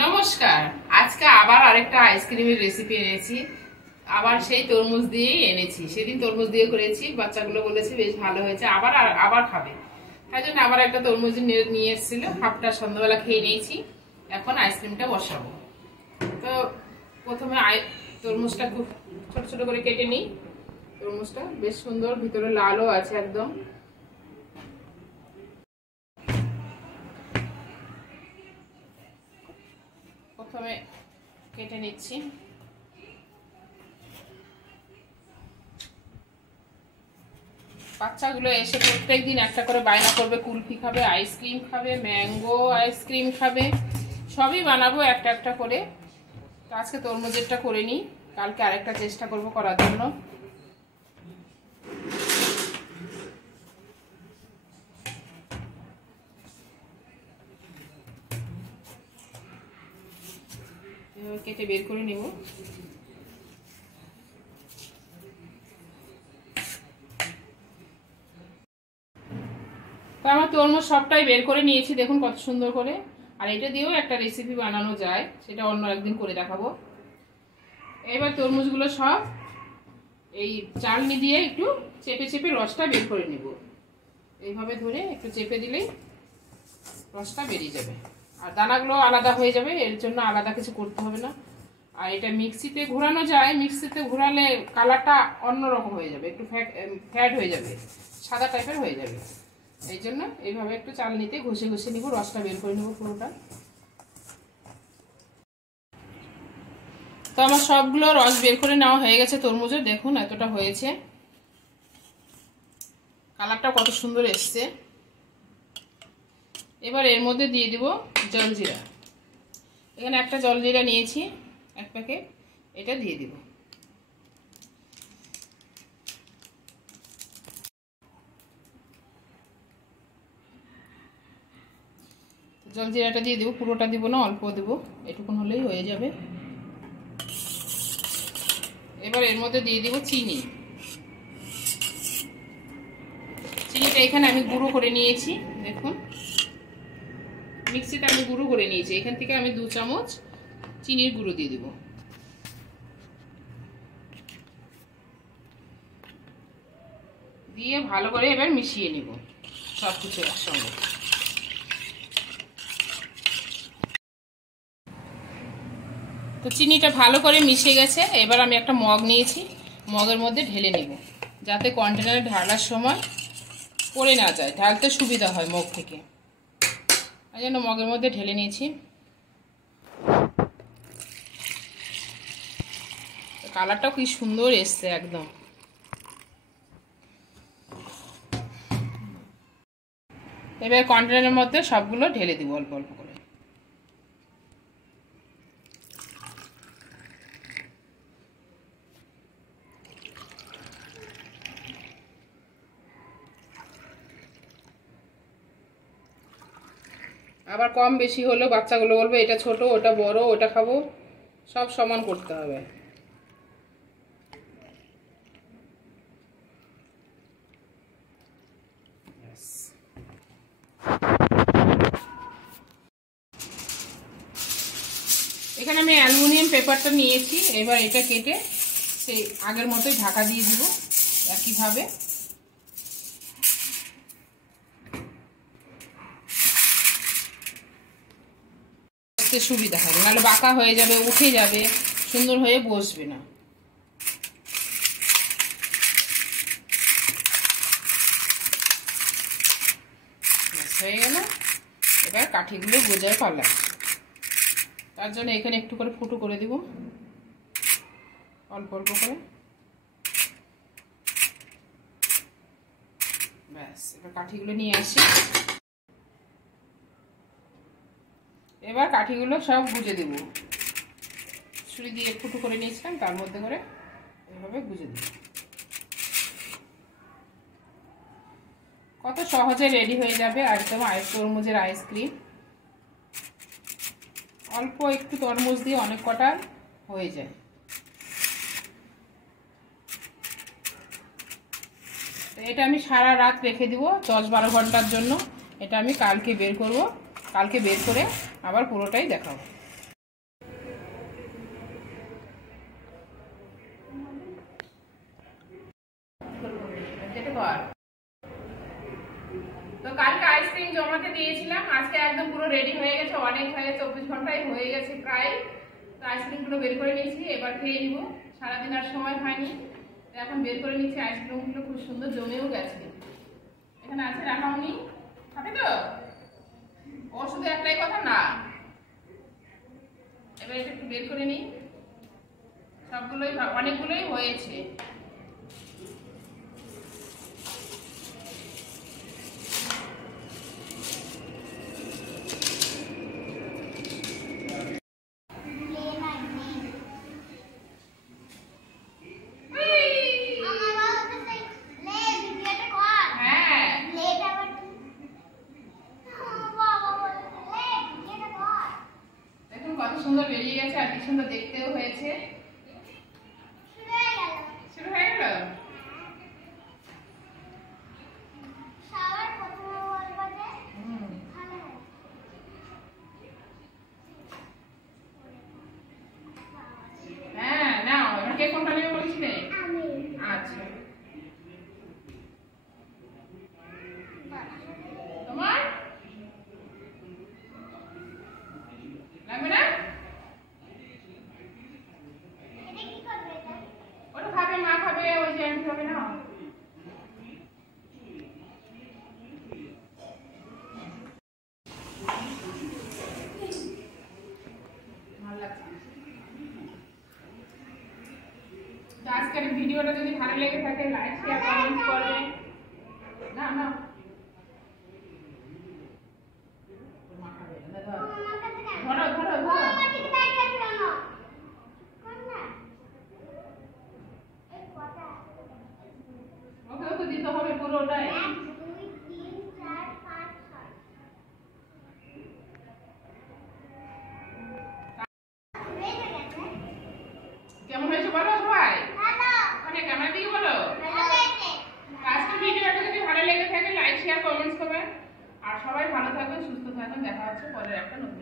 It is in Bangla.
নমস্কার। আজকে আবার আরেকটা আইসক্রিমের রেসিপি এনেছি। আবার সেই তরমুজ দিয়েই এনেছি। সেদিন তরমুজ দিয়ে করেছি, বাচ্চাগুলো বলেছে বেশ ভালো হয়েছে, আবার আবার খাবে। তাই জন্য আবার একটা তরমুজ নিয়ে এসেছিল, হাফটা সন্ধ্যাবেলা খেয়ে নিয়েছি। এখন আইসক্রিমটা বসাবো। তো প্রথমে তরমুজটা খুব ছোট ছোট করে কেটে নিই। তরমুজটা বেশ সুন্দর, ভিতরে লালও আছে একদম। প্রথমে কেটে নিচ্ছি। বাচ্চাগুলো এসে প্রত্যেকদিন একটা করে বায়না করবে, কুলফি খাবে, আইসক্রিম খাবে, ম্যাঙ্গো আইসক্রিম খাবে, সবই বানাবো একটা একটা করে। তো আজকে তরমুজেরটা করে নিই, কালকে আরেকটা চেষ্টা করব করার জন্য। এভাবে কেটে বের করে নেব। তো আমার তরমুজ সবটাই বের করে নিয়েছি, দেখুন কত সুন্দর করে। আর এটা দিয়েও একটা রেসিপি বানানো যায়, সেটা অন্য একদিন করে দেখাবো। এবার তরমুজগুলো সব এই চালনি দিয়ে একটু চেপে চেপে রসটা বের করে নেব। এইভাবে ধরে একটু চেপে দিলেই রসটা বেরিয়ে যাবে, আর দানাগুলো আলাদা হয়ে যাবে। এর জন্য আলাদা কিছু করতে হবে না। আর এটা মিক্সিতে ঘোরানো যায়, মিক্সিতে ঘোরালে কালারটা অন্যরকম হয়ে যাবে, একটু ফ্যাট হয়ে যাবে, সাদা টাইপের হয়ে যাবে। এই জন্য এইভাবে একটু চালনিতে ঘষে ঘষে নিব, রসটা বের করে নেব পুরোটা। তো আমার সবগুলো রস বের করে নেওয়া হয়ে গেছে তরমুজের, দেখুন এতটা হয়েছে, কালারটা কত সুন্দর এসছে। এবার এর মধ্যে দিয়ে দিব জলজিরা। এখানে একটা জলজিরা নিয়েছি, এক প্যাকেট, এটা দিয়ে দিব। জলজিরাটা দিয়ে দিব, পুরোটা দিব না, অল্প দেব, এটুকুন হলেই হয়ে যাবে। এবার এর মধ্যে দিয়ে দিব চিনি। চিনিটা এখানে আমি গুঁড়ো করে নিয়েছি, দেখুন মিক্সিতে আমি গুঁড়ো করে নিয়েছি। এখান থেকে আমি 2 চামচ চিনির গুঁড়ো দিয়ে দিব। দিয়ে ভালো করে এবার মিশিয়ে নিব সব কিছু একসঙ্গে। তো চিনিটা ভালো করে মিশে গেছে। এবার আমি একটা মগ নিয়েছি, মগের মধ্যে ঢেলে নেব, যাতে কন্টেনারে ঢালার সময় পড়ে না যায়, ঢালতে সুবিধা হয় মগ থেকে। এই জন্য মগের মধ্যে ঢেলে নিয়েছি। কালারটাও কি সুন্দর এসছে একদম। এবার কন্টেনারের মধ্যে সবগুলো ঢেলে দিব অল্প অল্প করে। আবার কম বেশি হলেও বাচ্চাগুলো বলবে এটা ছোট, ওটা বড়, ওটা খাবো, সব সমান করতে হবে। এখানে আমি অ্যালুমিনিয়াম পেপারটা নিয়েছি। এবার এটা কেটে সেই আগের মতোই ঢাকা দিয়ে দিব একইভাবে। সুবিধা হবে, নাহলে বাঁকা হয়ে যাবে, উঠে যাবে, সুন্দর হয়ে বসবে না। হয়ে গেল। এবার কাঠিগুলো গোজায় পালা, তার জন্য এখানে একটু করে ফুটো করে দিব, অল্প অল্প করে। ব্যাস, এবার কাঠিগুলো নিয়ে আসি। এবার কাঠিগুলো সব গুজে দেব, ছুরি দিয়ে ফুটো করে নিয়েছিলাম তার মধ্যে করে এভাবে গুজে দেব। কত সহজে রেডি হয়ে যাবে একদম তরমুজের আইসক্রিম। অল্প একটু তরমুজ দিয়ে অনেক কটা হয়ে যায়। এটা আমি সারা রাত রেখে দিব 10-12 ঘন্টার জন্য। এটা আমি কালকে বের করব, কালকে বের করে আবার পুরোটাই দেখাবো। ধর। তো কালকে আইসক্রিম জমাতে দিয়েছিলাম, আজকে একদম পুরো রেডি হয়ে গেছে, অনেক হয়ে 24 ঘন্টায় হয়ে গেছে প্রায়। তো আইসক্রিমগুলো বের করে নিয়েছি, এবার খেয়ে নিব। সারাদিন আর সময় হয়নি, এখন বের করে নিচ্ছি। আইসক্রিমগুলো খুব সুন্দর জমেও গেছে। এখানে আছে, রাখাওনি, খাবে তো? ও শুধু একটাই কথা না। এবার এটা একটু বের করে নিই। সবগুলোই অনেকগুলোই হয়েছে। কত সুন্দর বেরিয়ে গেছে, আর কি সুন্দর দেখতেও হয়েছে। শুরু হয়ে গেল। হ্যাঁ নাও, এবার কে কোনটা নেবে বলছিলে? আচ্ছা, তোমার লাগবে না? ওটা খাবে, মা খাবে, ওই যে আমি খাবে না। ভালো লাগছে। তো আজকের ভিডিওটা যদি ভালো লেগে থাকে, লাইক শেয়ার কমেন্ট করবে। না না, ধরো ধরো ধরো। ওকেও তো দিতে হবে পুরোটাই। কেমন হয়েছে বলো সবাই? মানে ক্যামেরা দিকে বলো। আজকের ভিডিওটা যদি ভালো লেগে থাকে, লাইক শেয়ার কমেন্টস করবেন। আর সবাই ভালো থাকবেন, সুস্থ থাকবেন। দেখা হচ্ছে পরের একটা নতুন